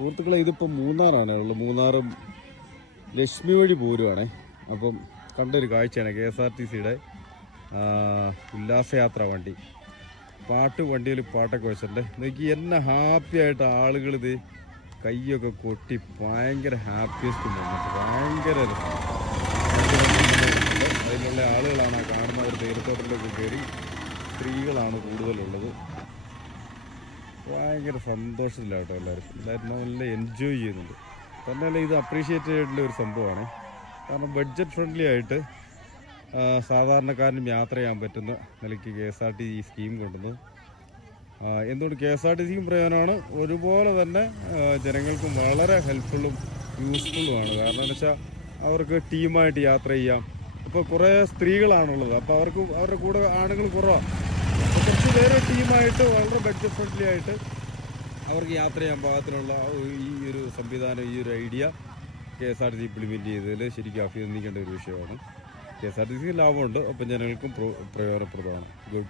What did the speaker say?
സുഹൃത്തുക്കളെ, ഇതിപ്പോൾ മൂന്നാറാണ് ഉള്ളത്. മൂന്നാറും ലക്ഷ്മി വഴി പോരുവാണേ. അപ്പം കണ്ടൊരു കാഴ്ചയാണ് KSRTCയുടെ ഉല്ലാസയാത്ര വണ്ടി. വണ്ടിയിൽ പാട്ടൊക്കെ വെച്ചിട്ടുണ്ട്. നോക്കി എന്നെ ഹാപ്പി ആയിട്ട് ആളുകൾ ഇത് കൈയൊക്കെ കൊട്ടി ഭയങ്കര ഹാപ്പിയസ്റ്റ് മൊമെൻറ്റ്. ഭയങ്കര അതിലുള്ള ആളുകളാണ് ആ കാണുന്ന ഒരു തീരത്തോട്ടിലൊക്കെ കയറി. സ്ത്രീകളാണ് കൂടുതലുള്ളത്. ഭയങ്കര സന്തോഷത്തിലാട്ടോ എല്ലാവരും നല്ല എൻജോയ് ചെയ്യുന്നുണ്ട്. തന്നെയല്ല ഇത് അപ്രീഷിയേറ്റ് ചെയ്യേണ്ട ഒരു സംഭവമാണ്. കാരണം ബഡ്ജറ്റ് ഫ്രണ്ട്ലി ആയിട്ട് സാധാരണക്കാരനും യാത്ര ചെയ്യാൻ പറ്റുന്ന നിലയ്ക്ക് KSRTC ഈ സ്കീം കൊണ്ടുവന്നു. എന്തുകൊണ്ട് KSRTCക്കും പ്രയോജനമാണ്, ഒരുപോലെ തന്നെ ജനങ്ങൾക്കും വളരെ ഹെൽപ്ഫുള്ളും യൂസ്ഫുള്ളുമാണ്. കാരണം എന്ന് വെച്ചാൽ അവർക്ക് ടീമായിട്ട് യാത്ര ചെയ്യാം. ഇപ്പോൾ കുറേ സ്ത്രീകളാണുള്ളത്, അപ്പോൾ അവരുടെ കൂടെ ആണുങ്ങൾ കുറവാണ്. അപ്പോൾ കുറച്ച് പേര് ടീമായിട്ട് വളരെ ബഡ്ജറ്റ് ഫ്രണ്ട്ലി ആയിട്ട് അവർക്ക് യാത്ര ചെയ്യാൻ പാകത്തിനുള്ള ഈ ഒരു സംവിധാനം, ഈ ഒരു ഐഡിയ KSRTC ഇംപ്ലിമെൻറ്റ് ചെയ്തതിൽ ശരിക്കും അഭിനന്ദിക്കേണ്ട ഒരു വിഷയമാണ്. KSRTCക്ക് ലാഭമുണ്ട്, അപ്പം ജനങ്ങൾക്കും പ്രയോജനപ്രദമാണ്. ഗുഡ്.